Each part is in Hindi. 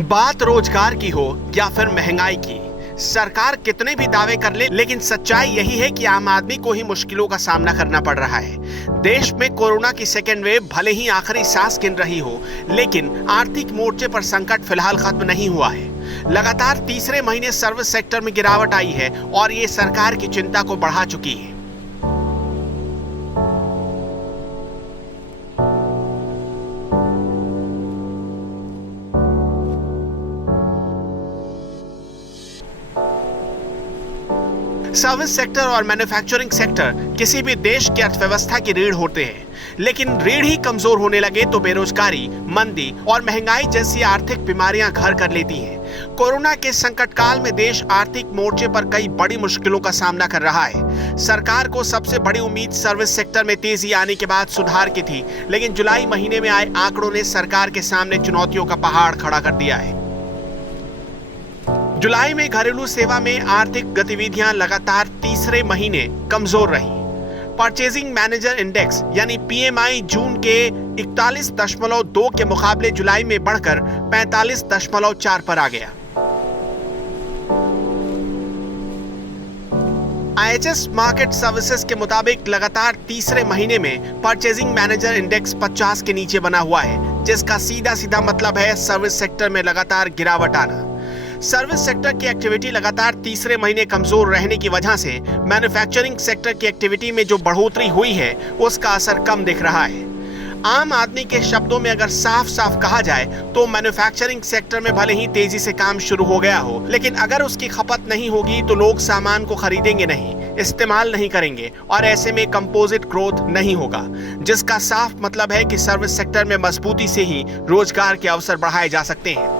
बात रोजगार की हो या फिर महंगाई की, सरकार कितने भी दावे कर ले, लेकिन सच्चाई यही है कि आम आदमी को ही मुश्किलों का सामना करना पड़ रहा है। देश में कोरोना की सेकेंड वेव भले ही आखिरी सांस गिन रही हो, लेकिन आर्थिक मोर्चे पर संकट फिलहाल खत्म नहीं हुआ है। लगातार तीसरे महीने सर्विस सेक्टर में गिरावट आई है और ये सरकार की चिंता को बढ़ा चुकी है। सर्विस सेक्टर और मैन्युफैक्चरिंग सेक्टर किसी भी देश की अर्थव्यवस्था की रीढ़ होते हैं, लेकिन रीढ़ ही कमजोर होने लगे तो बेरोजगारी, मंदी और महंगाई जैसी आर्थिक बीमारियां घर कर लेती हैं। कोरोना के संकट काल में देश आर्थिक मोर्चे पर कई बड़ी मुश्किलों का सामना कर रहा है। सरकार को सबसे बड़ी उम्मीद सर्विस सेक्टर में तेजी आने के बाद सुधार की थी, लेकिन जुलाई महीने में आए आंकड़ों ने सरकार के सामने चुनौतियों का पहाड़ खड़ा कर दिया है। जुलाई में घरेलू सेवा में आर्थिक गतिविधियां लगातार तीसरे महीने कमजोर रही। परचेजिंग मैनेजर इंडेक्स यानी पीएमआई जून के 41.2 के मुकाबले जुलाई में बढ़कर 45.4 पर आ गया। आईएचएस मार्केट सर्विसेज के मुताबिक लगातार तीसरे महीने में परचेजिंग मैनेजर इंडेक्स 50 के नीचे बना हुआ है, जिसका सीधा सीधा मतलब है सर्विस सेक्टर में लगातार गिरावट आना। सर्विस सेक्टर की एक्टिविटी लगातार तीसरे महीने कमजोर रहने की वजह से मैन्युफैक्चरिंग सेक्टर की एक्टिविटी में जो बढ़ोतरी हुई है उसका असर कम दिख रहा है। आम आदमी के शब्दों में अगर साफ साफ कहा जाए तो मैन्युफैक्चरिंग सेक्टर में भले ही तेजी से काम शुरू हो गया हो, लेकिन अगर उसकी खपत नहीं होगी तो लोग सामान को खरीदेंगे नहीं, इस्तेमाल नहीं करेंगे और ऐसे में कंपोजिट ग्रोथ नहीं होगा, जिसका साफ मतलब है कि सर्विस सेक्टर में मजबूती से ही रोजगार के अवसर बढ़ाए जा सकते हैं।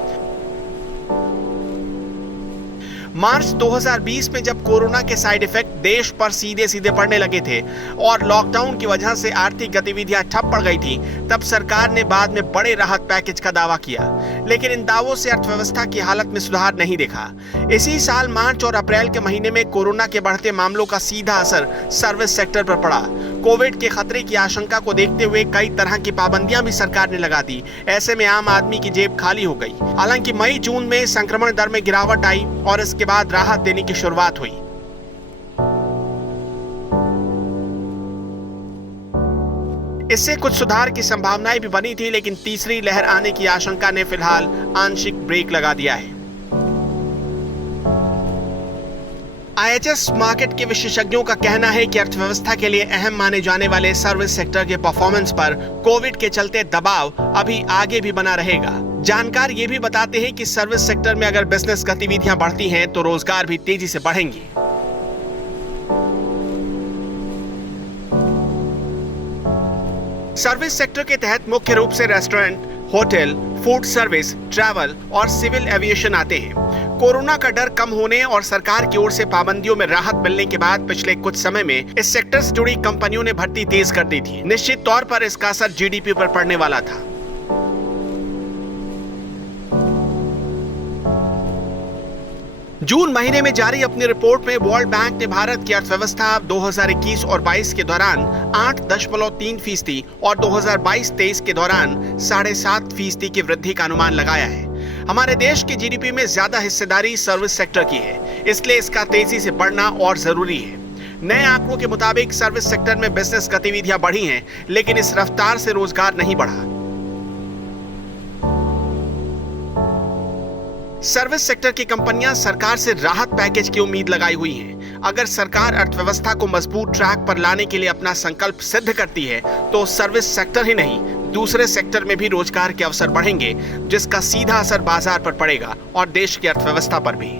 मार्च 2020 में जब कोरोना के साइड इफेक्ट देश पर सीधे सीधे पड़ने लगे थे और लॉकडाउन की वजह से आर्थिक गतिविधियां ठप पड़ गई थी, तब सरकार ने बाद में बड़े राहत पैकेज का दावा किया, लेकिन इन दावों से अर्थव्यवस्था की हालत में सुधार नहीं दिखा। इसी साल मार्च और अप्रैल के महीने में कोरोना के बढ़ते मामलों का सीधा असर सर्विस सेक्टर पर पड़ा। कोविड के खतरे की आशंका को देखते हुए कई तरह की पाबंदियां भी सरकार ने लगा दी। ऐसे में आम आदमी की जेब खाली हो गई। हालांकि मई जून में संक्रमण दर में गिरावट आई और इसके बाद राहत देने की शुरुआत हुई। इससे कुछ सुधार की संभावनाएं भी बनी थी, लेकिन तीसरी लहर आने की आशंका ने फिलहाल आंशिक ब्रेक लगा दिया है। आईएचएस मार्केट के विशेषज्ञों का कहना है कि अर्थव्यवस्था के लिए अहम माने जाने वाले सर्विस सेक्टर के परफॉर्मेंस पर कोविड के चलते दबाव अभी आगे भी बना रहेगा। जानकार ये भी बताते हैं कि सर्विस सेक्टर में अगर बिजनेस गतिविधियां बढ़ती हैं तो रोजगार भी तेजी से बढ़ेंगी। सर्विस सेक्टर के तहत मुख्य रूप से restaurant, hotel, food service, travel और सिविल एविएशन आते हैं। कोरोना का डर कम होने और सरकार की ओर से पाबंदियों में राहत मिलने के बाद पिछले कुछ समय में इस सेक्टर से जुड़ी कंपनियों ने भर्ती तेज कर दी थी। निश्चित तौर पर इसका असर जीडीपी पर पड़ने वाला था। जून महीने में जारी अपनी रिपोर्ट में वर्ल्ड बैंक ने भारत की अर्थव्यवस्था 2021 और 22 के दौरान 8.3% और 2022-23 के दौरान 7.5% की वृद्धि का अनुमान लगाया है। हमारे देश की जीडीपी में ज्यादा हिस्सेदारी सर्विस सेक्टर की है, इसलिए इसका तेजी से बढ़ना और जरूरी है। नए आंकड़ों के मुताबिक सर्विस सेक्टर में बिजनेस गतिविधियां बढ़ी हैं, लेकिन इस रफ्तार से रोजगार नहीं बढ़ा। सर्विस सेक्टर की कंपनियां सरकार से राहत पैकेज की उम्मीद लगाई हुई हैं। अगर सरकार अर्थव्यवस्था को मजबूत ट्रैक पर लाने के लिए अपना संकल्प सिद्ध करती है तो सर्विस सेक्टर ही नहीं, दूसरे सेक्टर में भी रोजगार के अवसर बढ़ेंगे, जिसका सीधा असर बाजार पर पड़ेगा और देश की अर्थव्यवस्था पर भी।